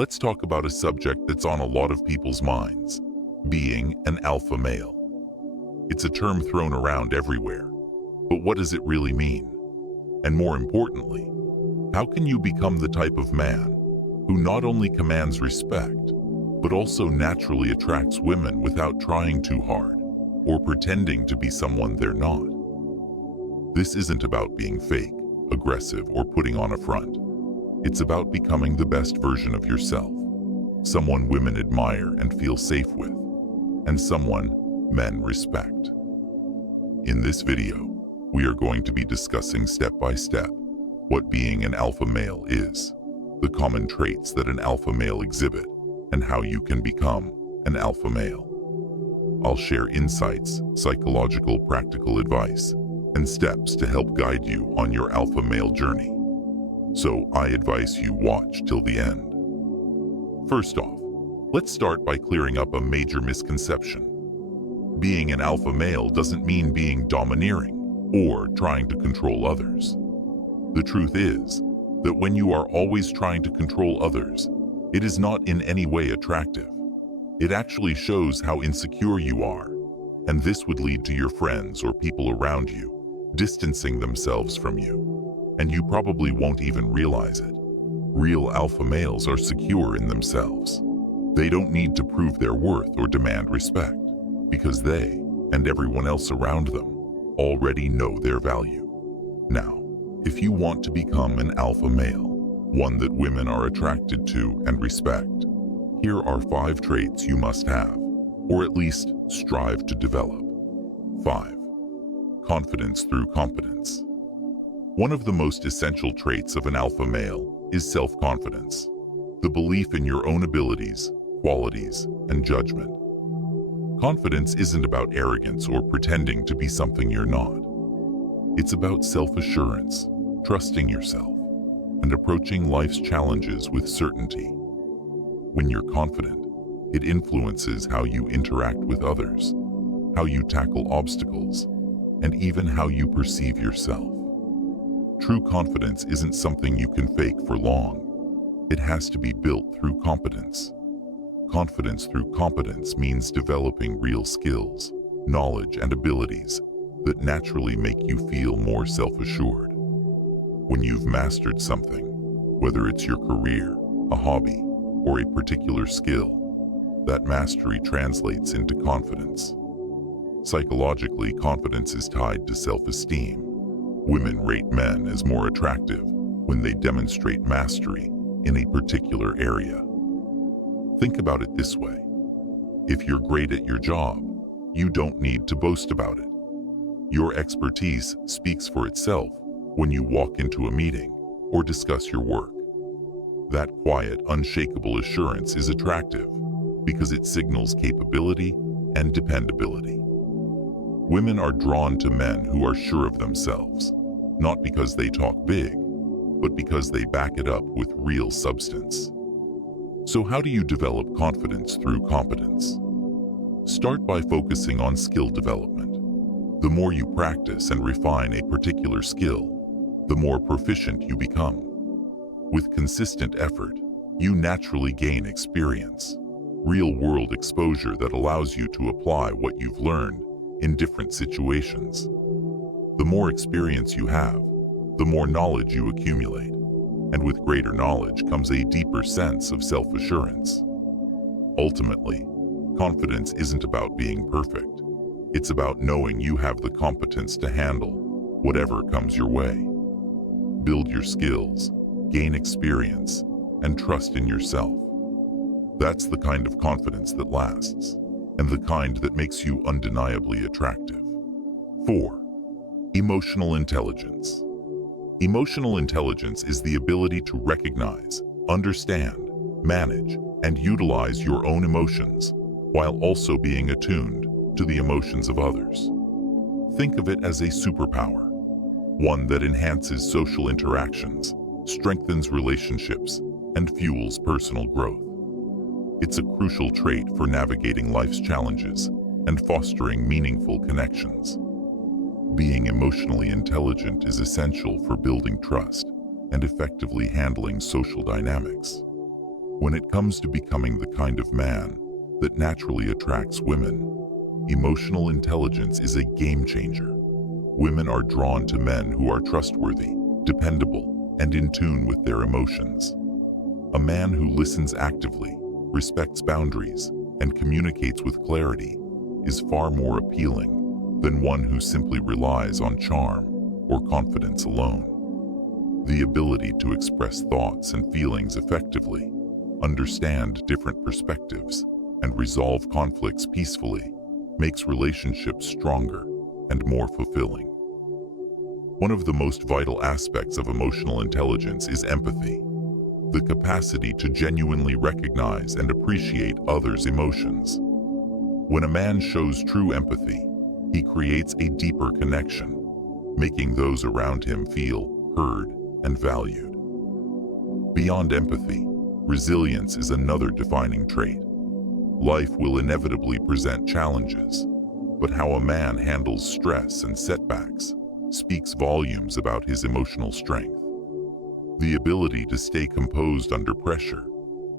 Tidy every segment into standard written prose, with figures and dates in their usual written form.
let's talk about a subject that's on a lot of people's minds: being an alpha male. It's a term thrown around everywhere, but what does it really mean? And more importantly, how can you become the type of man who not only commands respect, but also naturally attracts women without trying too hard or pretending to be someone they're not? This isn't about being fake, aggressive, or putting on a front. It's about becoming the best version of yourself, someone women admire and feel safe with, and someone men respect. In this video, we are going to be discussing step by step what being an alpha male is, the common traits that an alpha male exhibit, and how you can become an alpha male. I'll share insights, psychological, practical advice, and steps to help guide you on your alpha male journey. So I advise you watch till the end. First off, let's start by clearing up a major misconception. Being an alpha male doesn't mean being domineering or trying to control others. The truth is that when you are always trying to control others, it is not in any way attractive. It actually shows how insecure you are, and this would lead to your friends or people around you distancing themselves from you, and you probably won't even realize it. Real alpha males are secure in themselves. They don't need to prove their worth or demand respect, because they, and everyone else around them, already know their value. Now, if you want to become an alpha male, one that women are attracted to and respect, here are 5 traits you must have, or at least strive to develop. 5. Confidence through competence. One of the most essential traits of an alpha male is self-confidence, the belief in your own abilities, qualities, and judgment. Confidence isn't about arrogance or pretending to be something you're not. It's about self-assurance, trusting yourself, and approaching life's challenges with certainty. When you're confident, it influences how you interact with others, how you tackle obstacles, and even how you perceive yourself. True confidence isn't something you can fake for long. It has to be built through competence. Confidence through competence means developing real skills, knowledge, and abilities that naturally make you feel more self-assured. When you've mastered something, whether it's your career, a hobby, or a particular skill, that mastery translates into confidence. Psychologically, confidence is tied to self-esteem. Women rate men as more attractive when they demonstrate mastery in a particular area. Think about it this way. If you're great at your job, you don't need to boast about it. Your expertise speaks for itself when you walk into a meeting or discuss your work. That quiet, unshakable assurance is attractive because it signals capability and dependability. Women are drawn to men who are sure of themselves, not because they talk big, but because they back it up with real substance. So how do you develop confidence through competence? Start by focusing on skill development. The more you practice and refine a particular skill, the more proficient you become. With consistent effort, you naturally gain experience, real-world exposure that allows you to apply what you've learned in different situations. The more experience you have, the more knowledge you accumulate, and with greater knowledge comes a deeper sense of self-assurance. Ultimately, confidence isn't about being perfect. It's about knowing you have the competence to handle whatever comes your way. Build your skills, gain experience, and trust in yourself. That's the kind of confidence that lasts, and the kind that makes you undeniably attractive. 4. Emotional intelligence. Emotional intelligence is the ability to recognize, understand, manage, and utilize your own emotions, while also being attuned to the emotions of others. Think of it as a superpower, one that enhances social interactions, strengthens relationships, and fuels personal growth. It's a crucial trait for navigating life's challenges and fostering meaningful connections. Being emotionally intelligent is essential for building trust and effectively handling social dynamics. When it comes to becoming the kind of man that naturally attracts women, emotional intelligence is a game changer. Women are drawn to men who are trustworthy, dependable, and in tune with their emotions. A man who listens actively, respects boundaries, and communicates with clarity is far more appealing than one who simply relies on charm or confidence alone. The ability to express thoughts and feelings effectively, understand different perspectives, and resolve conflicts peacefully makes relationships stronger and more fulfilling. One of the most vital aspects of emotional intelligence is empathy, the capacity to genuinely recognize and appreciate others' emotions. When a man shows true empathy, he creates a deeper connection, making those around him feel heard and valued. Beyond empathy, resilience is another defining trait. Life will inevitably present challenges, but how a man handles stress and setbacks speaks volumes about his emotional strength. The ability to stay composed under pressure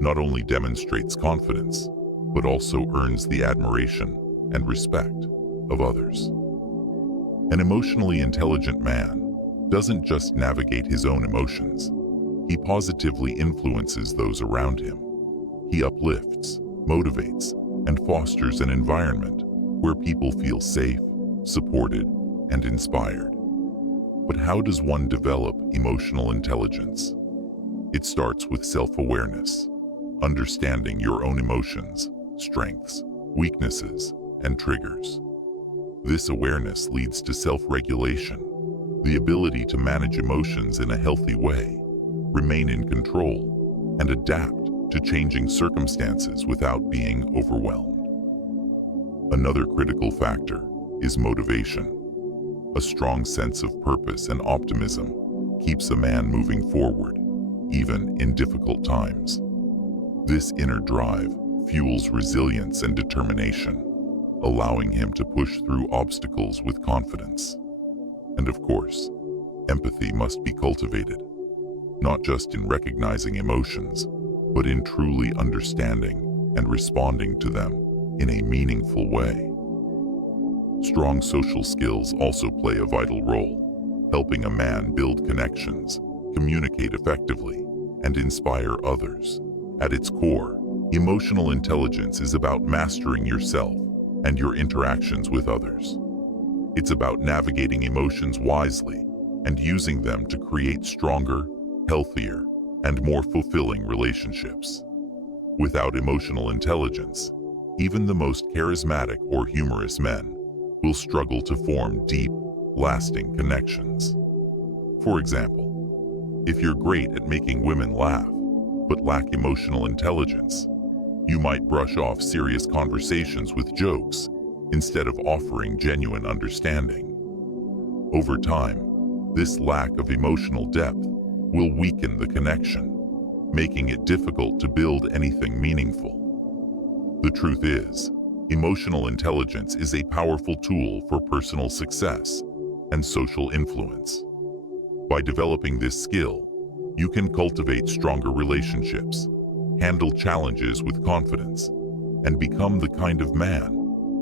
not only demonstrates confidence, but also earns the admiration and respect of others. An emotionally intelligent man doesn't just navigate his own emotions, he positively influences those around him. He uplifts, motivates, and fosters an environment where people feel safe, supported, and inspired. But how does one develop emotional intelligence? It starts with self-awareness, understanding your own emotions, strengths, weaknesses, and triggers. This awareness leads to self-regulation, the ability to manage emotions in a healthy way, remain in control, and adapt to changing circumstances without being overwhelmed. Another critical factor is motivation. A strong sense of purpose and optimism keeps a man moving forward, even in difficult times. This inner drive fuels resilience and determination, allowing him to push through obstacles with confidence. And of course, empathy must be cultivated, not just in recognizing emotions, but in truly understanding and responding to them in a meaningful way. Strong social skills also play a vital role, helping a man build connections, communicate effectively, and inspire others. At its core, emotional intelligence is about mastering yourself and your interactions with others. It's about navigating emotions wisely and using them to create stronger, healthier, and more fulfilling relationships. Without emotional intelligence, even the most charismatic or humorous men will struggle to form deep, lasting connections. For example, if you're great at making women laugh, but lack emotional intelligence, you might brush off serious conversations with jokes instead of offering genuine understanding. Over time, this lack of emotional depth will weaken the connection, making it difficult to build anything meaningful. The truth is, emotional intelligence is a powerful tool for personal success and social influence. By developing this skill, you can cultivate stronger relationships, handle challenges with confidence, and become the kind of man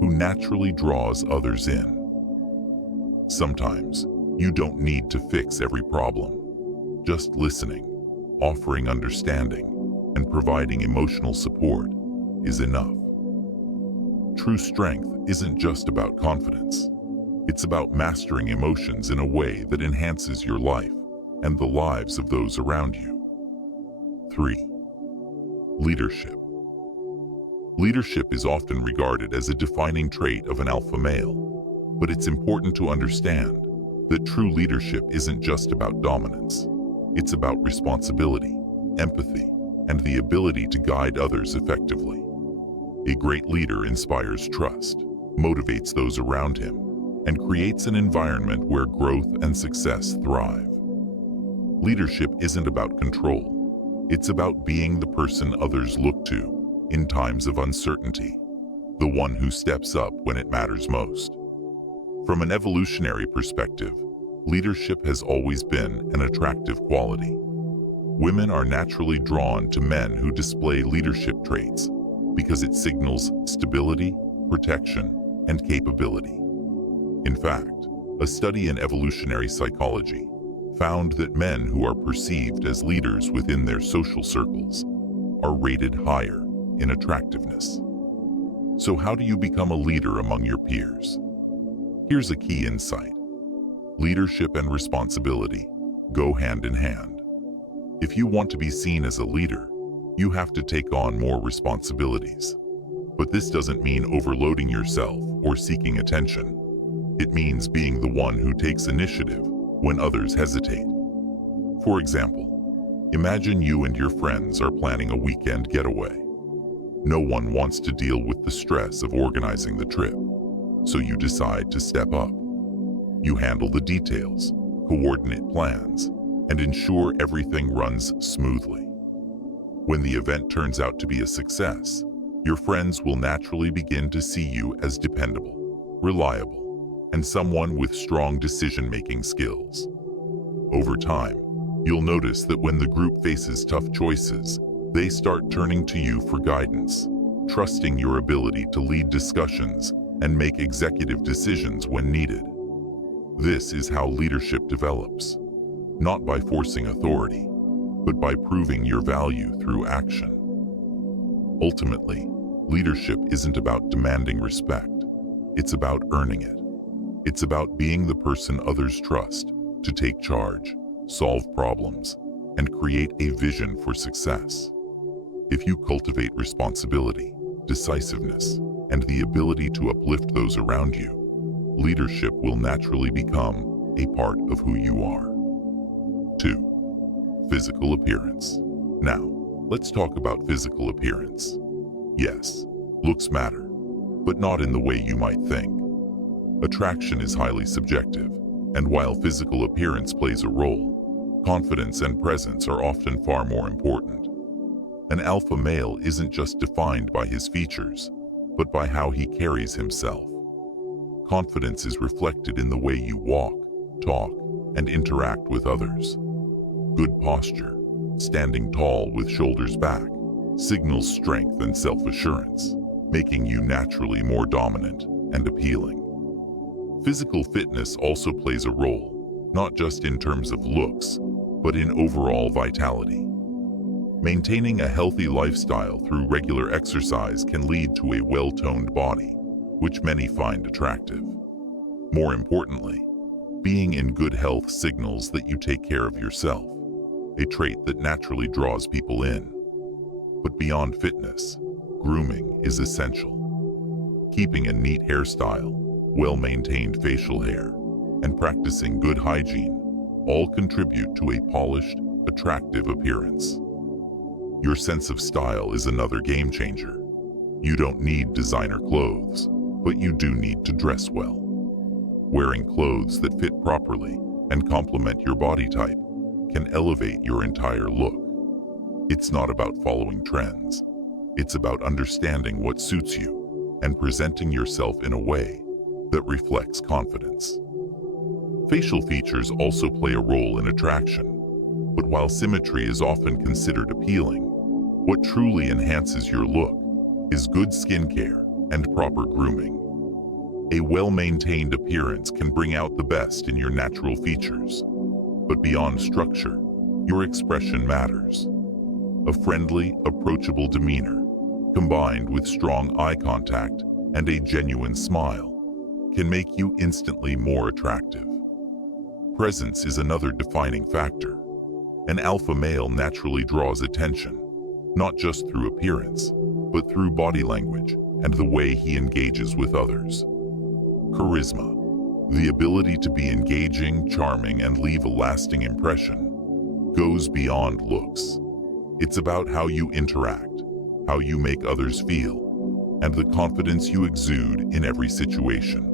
who naturally draws others in. Sometimes, you don't need to fix every problem. Just listening, offering understanding, and providing emotional support is enough. True strength isn't just about confidence. It's about mastering emotions in a way that enhances your life and the lives of those around you. 3. Leadership. Leadership is often regarded as a defining trait of an alpha male, but it's important to understand that true leadership isn't just about dominance. It's about responsibility, empathy, and the ability to guide others effectively. A great leader inspires trust, motivates those around him, and creates an environment where growth and success thrive. Leadership isn't about control. It's about being the person others look to in times of uncertainty, the one who steps up when it matters most. From an evolutionary perspective, leadership has always been an attractive quality. Women are naturally drawn to men who display leadership traits because it signals stability, protection, and capability. In fact, a study in evolutionary psychology found that men who are perceived as leaders within their social circles are rated higher in attractiveness. So how do you become a leader among your peers? Here's a key insight. Leadership and responsibility go hand in hand. If you want to be seen as a leader, you have to take on more responsibilities. But this doesn't mean overloading yourself or seeking attention. It means being the one who takes initiative when others hesitate. For example, imagine you and your friends are planning a weekend getaway. No one wants to deal with the stress of organizing the trip, so you decide to step up. You handle the details, coordinate plans, and ensure everything runs smoothly. When the event turns out to be a success, your friends will naturally begin to see you as dependable, reliable, and someone with strong decision-making skills. Over time, you'll notice that when the group faces tough choices, they start turning to you for guidance, trusting your ability to lead discussions and make executive decisions when needed. This is how leadership develops, not by forcing authority, but by proving your value through action. Ultimately, leadership isn't about demanding respect. It's about earning it. It's about being the person others trust to take charge, solve problems, and create a vision for success. If you cultivate responsibility, decisiveness, and the ability to uplift those around you, leadership will naturally become a part of who you are. 2. Physical appearance. Now, let's talk about physical appearance. Yes, looks matter, but not in the way you might think. Attraction is highly subjective, and while physical appearance plays a role, confidence and presence are often far more important. An alpha male isn't just defined by his features, but by how he carries himself. Confidence is reflected in the way you walk, talk, and interact with others. Good posture, standing tall with shoulders back, signals strength and self-assurance, making you naturally more dominant and appealing. Physical fitness also plays a role, not just in terms of looks, but in overall vitality. Maintaining a healthy lifestyle through regular exercise can lead to a well-toned body, which many find attractive. More importantly, being in good health signals that you take care of yourself, a trait that naturally draws people in. But beyond fitness, grooming is essential. Keeping a neat hairstyle, well-maintained facial hair, and practicing good hygiene all contribute to a polished, attractive appearance. Your sense of style is another game changer. You don't need designer clothes, but you do need to dress well. Wearing clothes that fit properly and complement your body type can elevate your entire look. It's not about following trends. It's about understanding what suits you and presenting yourself in a way that reflects confidence. Facial features also play a role in attraction, but while symmetry is often considered appealing, what truly enhances your look is good skincare and proper grooming. A well-maintained appearance can bring out the best in your natural features, but beyond structure, your expression matters. A friendly, approachable demeanor, combined with strong eye contact and a genuine smile, can make you instantly more attractive. Presence is another defining factor. An alpha male naturally draws attention, not just through appearance, but through body language and the way he engages with others. Charisma, the ability to be engaging, charming, and leave a lasting impression, goes beyond looks. It's about how you interact, how you make others feel, and the confidence you exude in every situation.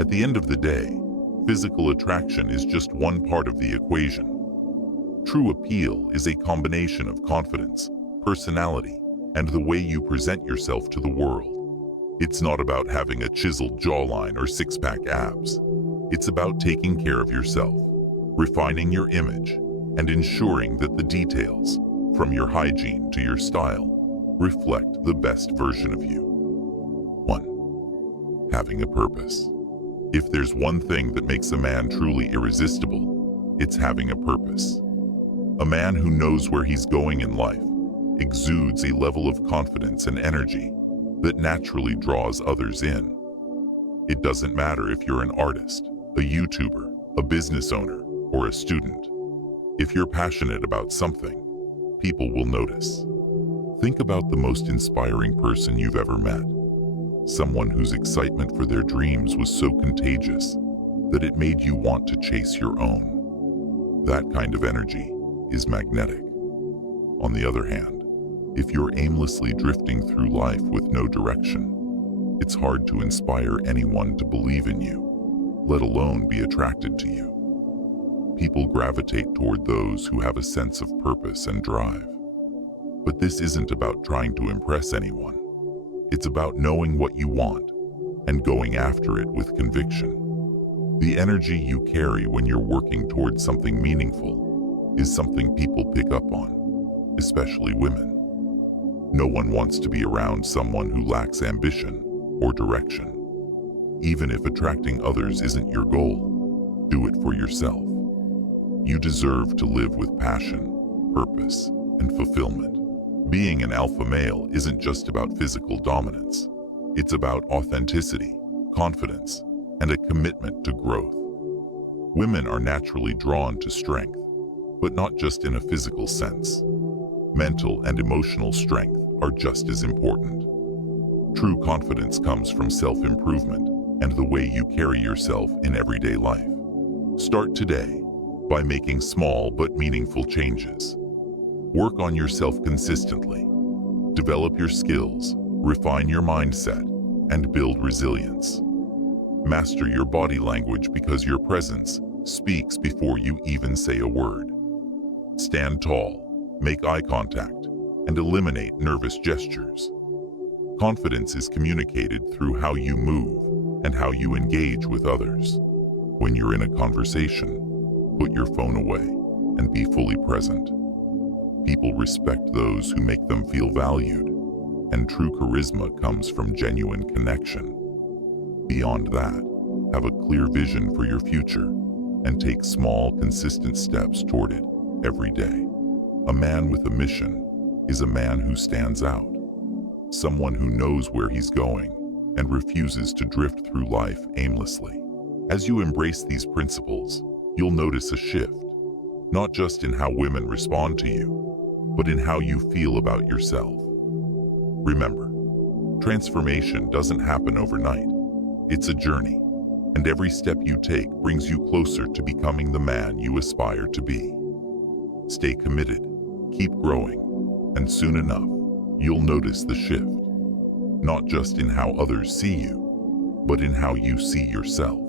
At the end of the day, physical attraction is just one part of the equation. True appeal is a combination of confidence, personality, and the way you present yourself to the world. It's not about having a chiseled jawline or six-pack abs. It's about taking care of yourself, refining your image, and ensuring that the details, from your hygiene to your style, reflect the best version of you. 1. Having a purpose. If there's one thing that makes a man truly irresistible, it's having a purpose. A man who knows where he's going in life exudes a level of confidence and energy that naturally draws others in. It doesn't matter if you're an artist, a YouTuber, a business owner, or a student. If you're passionate about something, people will notice. Think about the most inspiring person you've ever met. Someone whose excitement for their dreams was so contagious that it made you want to chase your own. That kind of energy is magnetic. On the other hand, if you're aimlessly drifting through life with no direction, it's hard to inspire anyone to believe in you, let alone be attracted to you. People gravitate toward those who have a sense of purpose and drive. But this isn't about trying to impress anyone. It's about knowing what you want and going after it with conviction. The energy you carry when you're working towards something meaningful is something people pick up on, especially women. No one wants to be around someone who lacks ambition or direction. Even if attracting others isn't your goal, do it for yourself. You deserve to live with passion, purpose, and fulfillment. Being an alpha male isn't just about physical dominance. It's about authenticity, confidence, and a commitment to growth. Women are naturally drawn to strength, but not just in a physical sense. Mental and emotional strength are just as important. True confidence comes from self-improvement and the way you carry yourself in everyday life. Start today by making small but meaningful changes. Work on yourself consistently. Develop your skills, refine your mindset, and build resilience. Master your body language because your presence speaks before you even say a word. Stand tall, make eye contact, and eliminate nervous gestures. Confidence is communicated through how you move and how you engage with others. When you're in a conversation, put your phone away and be fully present. People respect those who make them feel valued, and true charisma comes from genuine connection. Beyond that, have a clear vision for your future and take small, consistent steps toward it every day. A man with a mission is a man who stands out, someone who knows where he's going and refuses to drift through life aimlessly. As you embrace these principles, you'll notice a shift, not just in how women respond to you, but in how you feel about yourself. Remember, transformation doesn't happen overnight. It's a journey, and every step you take brings you closer to becoming the man you aspire to be. Stay committed, keep growing, and soon enough, you'll notice the shift, not just in how others see you, but in how you see yourself.